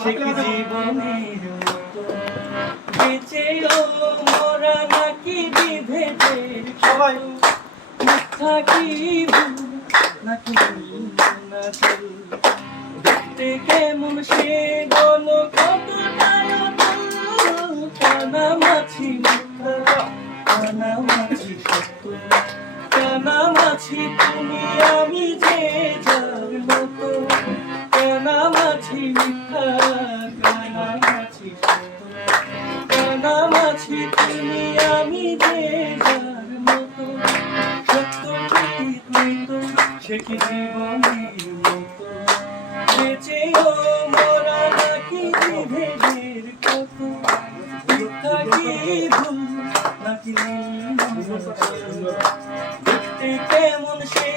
সে কি জীবনের মতো বেঁচেও মরা নাকি বিভেদের সবাই মিথ্যা কি ভুল নাকি না চল দেখতে কেমন সে বলো কতটা কানামাছি মিথ্যা কানামাছি সত্য কানামাছি তুমি আমি যে যার মতো কানামাছি মিথ্যা কানামাছি সত্য কানামাছি তুমি আমি যে যার মতো সত্য ঠিক মতো সে কি জীবনের মতো বেঁচেও মরা নাকি বিভেদের কত মিথ্যা কি ভুল নাকি দেখতে কেমন সে